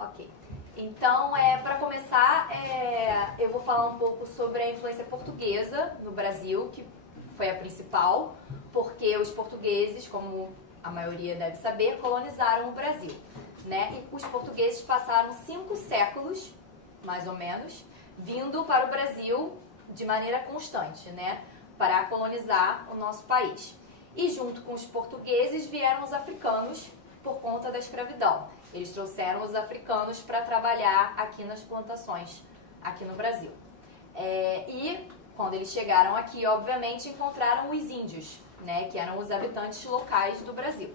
Ok. Então, para começar, eu vou falar um pouco sobre a influência portuguesa no Brasil, que foi a principal, porque os portugueses, como a maioria deve saber, colonizaram o Brasil, né? E os portugueses passaram 5 séculos, mais ou menos, vindo para o Brasil de maneira constante, né? Para colonizar o nosso país. E junto com os portugueses vieram os africanos por conta da escravidão. Eles trouxeram os africanos para trabalhar aqui nas plantações, aqui no Brasil. E quando eles chegaram aqui, obviamente, encontraram os índios, né, que eram os habitantes locais do Brasil.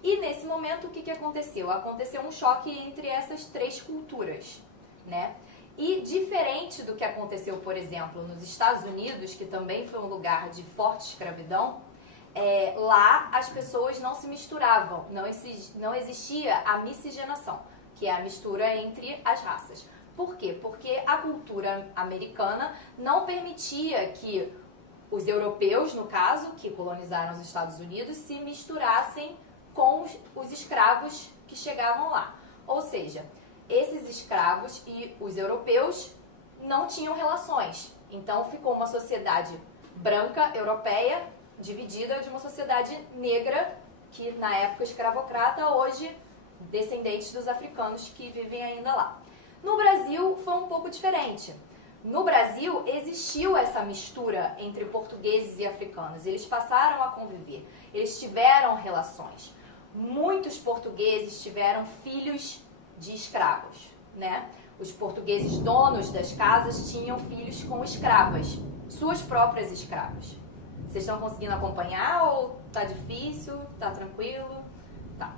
E nesse momento, o que aconteceu? Aconteceu um choque entre essas 3 culturas, né? E diferente do que aconteceu, por exemplo, nos Estados Unidos, que também foi um lugar de forte escravidão, lá as pessoas não se misturavam, não existia a miscigenação, que é a mistura entre as raças. Por quê? Porque a cultura americana não permitia que os europeus, no caso, que colonizaram os Estados Unidos, se misturassem com os escravos que chegavam lá. Ou seja, esses escravos e os europeus não tinham relações. Então ficou uma sociedade branca, europeia, dividida de uma sociedade negra, que na época escravocrata, hoje descendentes dos africanos que vivem ainda lá. No Brasil foi um pouco diferente. No Brasil existiu essa mistura entre portugueses e africanos. Eles passaram a conviver, eles tiveram relações. Muitos portugueses tiveram filhos de escravos, né? Os portugueses donos das casas tinham filhos com escravas, suas próprias escravas. Vocês estão conseguindo acompanhar ou tá difícil? Tá tranquilo? Tá.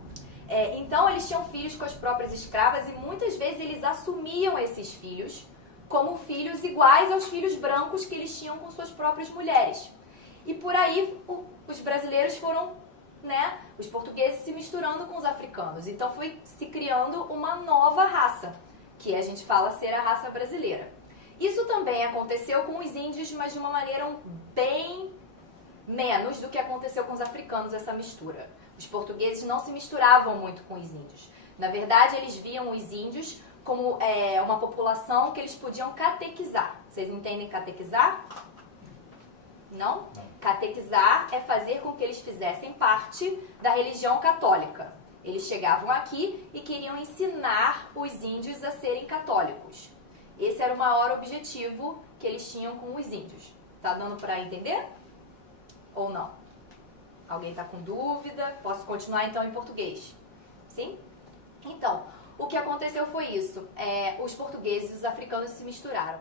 Então eles tinham filhos com as próprias escravas e muitas vezes eles assumiam esses filhos como filhos iguais aos filhos brancos que eles tinham com suas próprias mulheres. E por aí os brasileiros foram, né, os portugueses se misturando com os africanos. Então foi se criando uma nova raça, que a gente fala ser a raça brasileira. Isso também aconteceu com os índios, mas de uma maneira bem menos do que aconteceu com os africanos, essa mistura. Os portugueses não se misturavam muito com os índios. Na verdade, eles viam os índios como uma população que eles podiam catequizar. Vocês entendem catequizar? Não? Catequizar é fazer com que eles fizessem parte da religião católica. Eles chegavam aqui e queriam ensinar os índios a serem católicos. Esse era o maior objetivo que eles tinham com os índios. Tá dando para entender? Ou não? Alguém está com dúvida? Posso continuar então em português? Sim? Então, o que aconteceu foi isso. Os portugueses e os africanos se misturaram.